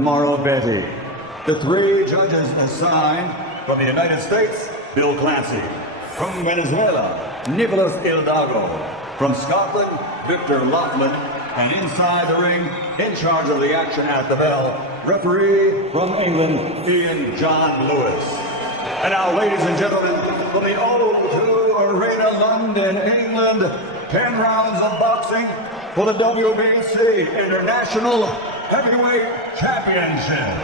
Morrow Betty. The three judges assigned from the United States, Bill Clancy. From Venezuela, Nicholas Hidalgo. From Scotland, Victor Laughlin. And inside the ring, in charge of the action at the bell, referee from England, Ian John Lewis. And now, ladies and gentlemen, from the O2 Arena, London, England, 10 rounds of boxing for the WBC International Heavyweight Championship.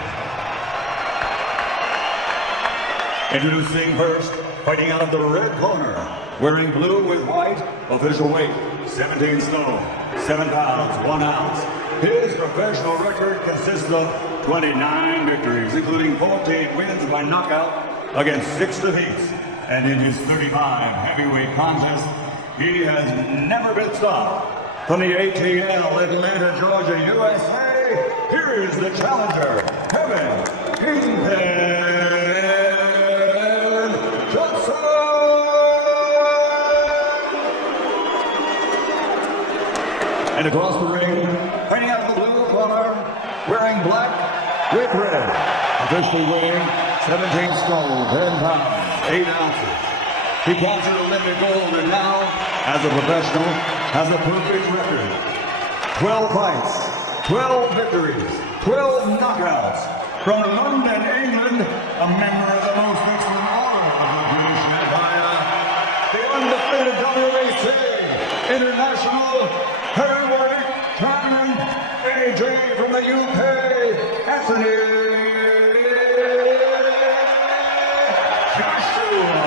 Introducing first, fighting out of the red corner, wearing blue with white, official weight, 17 stone, 7 pounds, 1 ounce. His professional record consists of 29 victories, including 14 wins by knockout against 6 defeats. And in his 35 heavyweight contests, he has never been stopped. From the ATL, Atlanta, Georgia, USA, here is the challenger, Kevin Kingpin Johnson! And across the ring, fighting out of the blue corner, wearing black with red, officially weighing 17 stone, 10 pounds, 8 ounces. He captured Olympic gold and now, as a professional, has a perfect record. 12 fights, 12 victories, 12 knockouts. From London, England, a member of the most excellent order of the British Empire, the undefeated WBC International Heavyweight Champion, AJ from the UK, Anthony Joshua.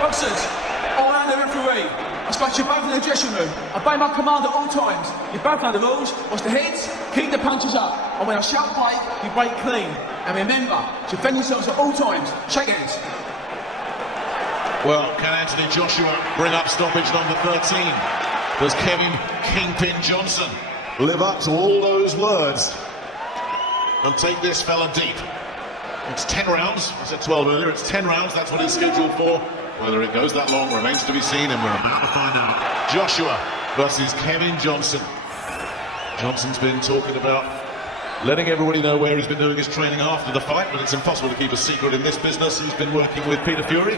Boxers, all around the referee. I expect you both in the dressing room. I obey my command at all times. You both know the rules. Watch the heads, keep the punches up. And when I shout break, you break clean. And remember, to defend yourselves at all times. Shake hands. Well, can Anthony Joshua bring up stoppage number 13? Does Kevin Kingpin Johnson live up to all those words and take this fella deep? It's 10 rounds. I said 12 earlier. It's 10 rounds. That's what it's scheduled for. Whether it goes that long remains to be seen, and we're about to find out. Joshua versus Kevin Johnson. Johnson's been talking about letting everybody know where he's been doing his training after the fight, but it's impossible to keep a secret in this business. He's been working with Peter Fury,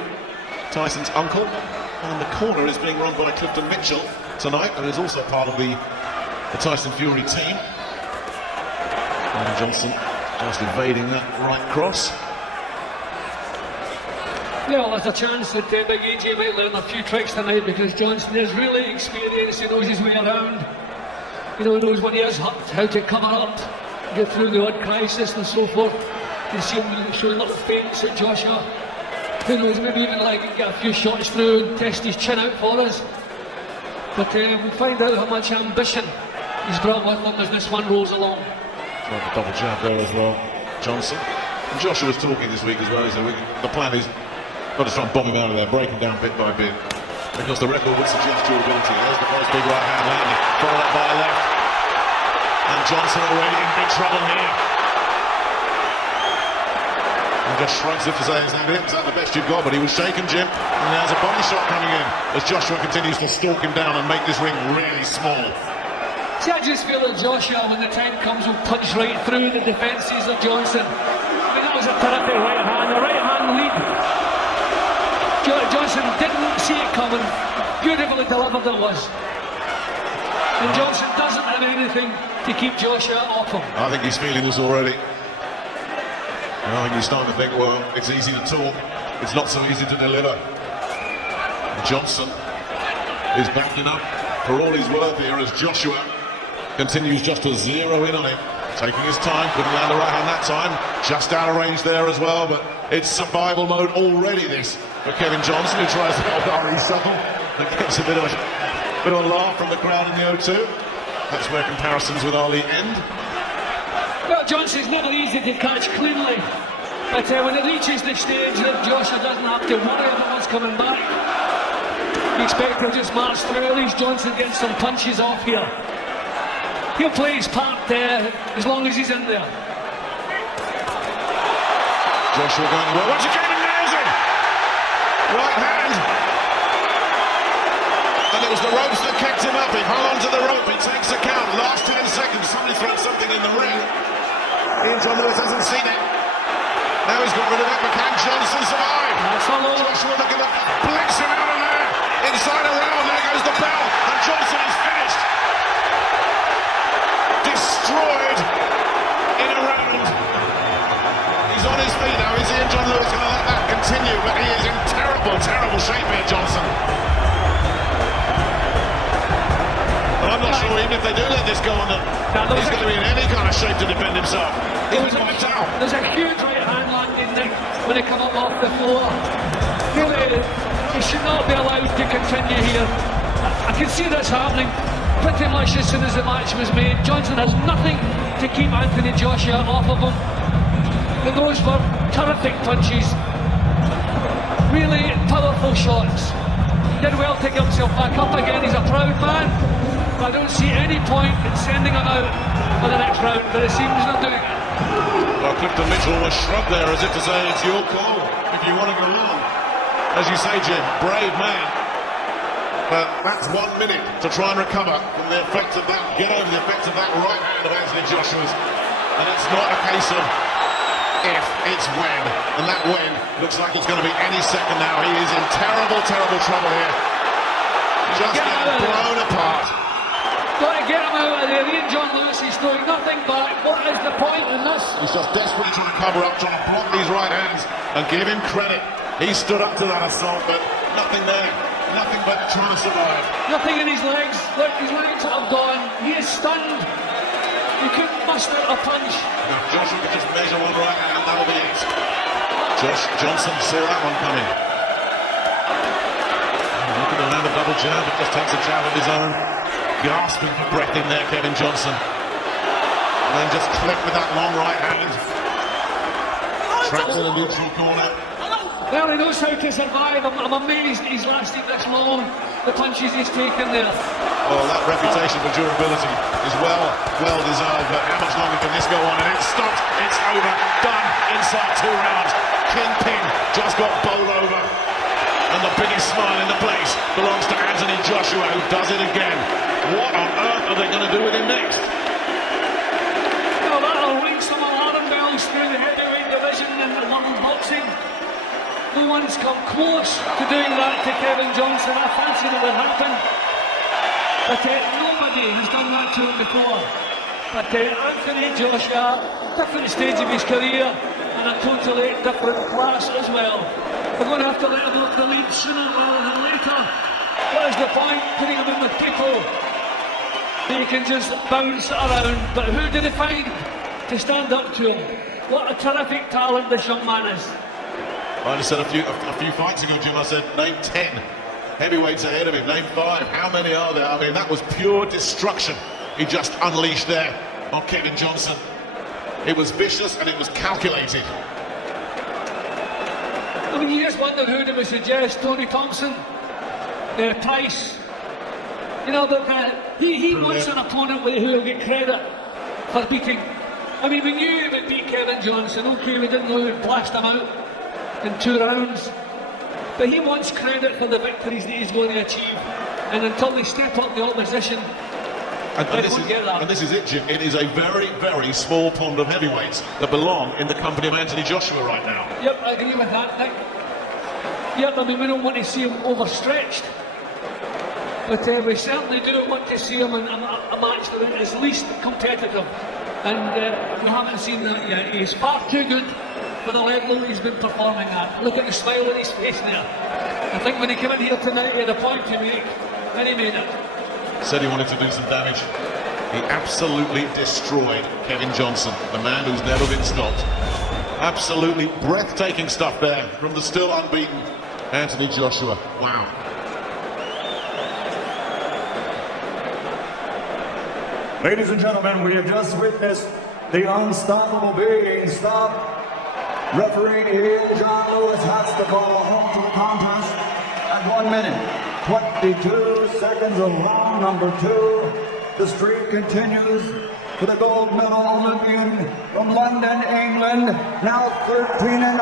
Tyson's uncle, and the corner is being run by Clifton Mitchell tonight, and is also part of the Tyson Fury team. And Johnson just evading that right cross. Yeah, well, there's a chance that Big AJ might learn a few tricks tonight, because Johnson is really experienced. He knows his way around. He knows when he is hurt, how to cover up, get through the odd crisis and so forth. You see him showing little feints at Joshua. Who knows, maybe even like get a few shots through and test his chin out for us. But we'll find out how much ambition he's brought with him as this one rolls along. Tried the double jab there as well, Johnson. And Joshua's talking this week as well. He said the plan is not to try and bomb him out of there, break him down bit by bit, because the record would suggest durability. There's the first big right hand landing, followed up by a left. And Johnson already in big trouble here. And just shrugs it to say, is that the best you've got? But he was shaken, Jim. And there's a body shot coming in as Joshua continues to stalk him down and make this ring really small. See, I just feel that Joshua, when the time comes, will punch right through the defences of Johnson. I mean, that was a terrific right hand, the right hand lead. Johnson didn't see it coming. Beautifully delivered it was. And Johnson doesn't have anything to keep Joshua off him. I think he's feeling this already. And I think he's starting to think, well, it's easy to talk, it's not so easy to deliver. And Johnson is backing up for all he's worth here as Joshua continues just to zero in on him. Taking his time, couldn't land the right hand that time. Just out of range there as well, but it's survival mode already, this, for Kevin Johnson, who tries to help Ari Supple. And gets a bit of a laugh from the crowd in the O2. That's where comparisons with Ali end. Well, Johnson's never easy to catch cleanly. But when it reaches the stage that Joshua doesn't have to worry about what's coming back, you expect he'll just march through. At least Johnson gets some punches off here. He'll play his part there as long as he's in there. Joshua going well. Once again, and nails him! Right hand. was the ropes that kept him up. He hung onto the rope. He takes a count. Last 10 seconds. Somebody throws something in the ring. Ian John Lewis hasn't seen it. Now he's got rid of it, but can Johnson survive? Joshua looking up, blinks him out of there. Inside around, there goes the bell, and Johnson is finished. Destroyed in a round. He's on his feet now. Is Ian John Lewis going to let that continue? But he is in terrible, terrible shape here, Johnson. But I'm not sure even if they do let this go on, he's going to be in any kind of shape to defend himself. He's wiped out. There's a huge right hand landing Nick when he come up off the floor. Really, he should not be allowed to continue here. I can see this happening pretty much as soon as the match was made. Johnson has nothing to keep Anthony Joshua off of him. And those were terrific punches. Really powerful shots. Did well to get himself back up again. He's a proud man. But I don't see any point in sending him out for the next round, but it seems they're doing it. Well, Clifton Mitchell was shrugged there as if to say it's your call if you want to go on. As you say, Jim, brave man. But that's 1 minute to try and recover from the effects of that, get over the effects of that right hand of Anthony Joshua's. And it's not a case of if, it's when. And that when looks like it's going to be any second now. He is in terrible, terrible trouble here. Just getting blown apart. Got to get him out of there. Ian John Lewis is throwing nothing back. What is the point in this? He's just desperately trying to cover up, trying to block these right hands and give him credit. He stood up to that assault, but nothing there. Nothing but trying to survive. Nothing in his legs. Look, his legs have gone. He is stunned. He couldn't muster a punch. If Joshua can just measure one right hand, that'll be it. Josh Johnson saw that one coming. Looking to land a double jab, but just takes a jab of his own. Gasping for breath in there, Kevin Johnson. And then just clipped with that long right hand. Traps in the neutral corner. Well, he knows how to survive. I'm amazed he's lasted this long. The punches he's taken there. Oh, that reputation for durability is well deserved. But how much longer can this go on? And it's stopped. It's over. Done. Inside 2 rounds. Kingpin just got bowled over. And the biggest smile in the place belongs to Anthony Joshua, who does it again. What on earth are they going to do with him next? Well, that'll ring some alarm bells through the heavyweight division in the London boxing. No one's come close to doing that to Kevin Johnson. I fancied it would happen. But nobody has done that to him before. But Anthony Joshua, different stage of his career, and a totally different class as well. We're going to have to let him off the lead sooner rather than later. What is the point putting him in with people that you can just bounce around? But who did he find to stand up to him? What a terrific talent this young man is. I just said a few fights ago, Jim, I said, name 10 heavyweights ahead of him, name 5. How many are there? I mean, that was pure destruction he just unleashed there on Kevin Johnson. It was vicious and it was calculated. I mean, you just wonder who they would suggest. Tony Thompson, Price. You know, but he wants an opponent who will get credit for beating. I mean, we knew he would beat Kevin Johnson. Okay, we didn't know he would blast him out in 2 rounds. But he wants credit for the victories that he's going to achieve. And until they step up the opposition, and this is it, Jim. It is a very, very small pond of heavyweights that belong in the company of Anthony Joshua right now. Yep, I agree with that, Nick. Yep, I mean, we don't want to see him overstretched. But we certainly do want to see him in a match that is least competitive. And we haven't seen that yet. He's far too good for the level he's been performing at. Look at the smile on his face there. I think when he came in here tonight, he had a point to make, and he made it. Said he wanted to do some damage. He absolutely destroyed Kevin Johnson, the man who's never been stopped. Absolutely breathtaking stuff there from the still unbeaten Anthony Joshua. Wow. Ladies and gentlemen, we have just witnessed the unstoppable being stopped. Referee Ian John Lewis has to call a halt to the contest at 1 minute, 22 seconds of round number 2. The streak continues for the gold medal Olympian from London, England. Now 13-0,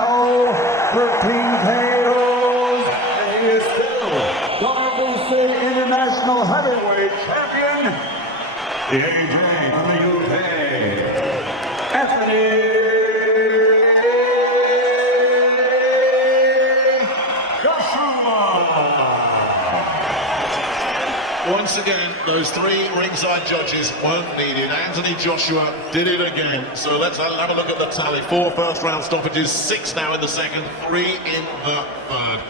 13 KOs, and he is still the RBC International International Heavyweight Champion, the AJ from the UK, Anthony Once again, those three ringside judges weren't needed. Anthony Joshua did it again. So let's have a look at the tally. 4 first-round stoppages, 6 now in the second, 3 in the third.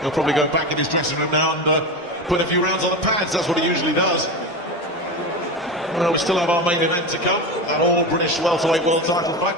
He'll probably go back in his dressing room now and put a few rounds on the pads. That's what he usually does. Well, we still have our main event to come, that all-British welterweight world title fight.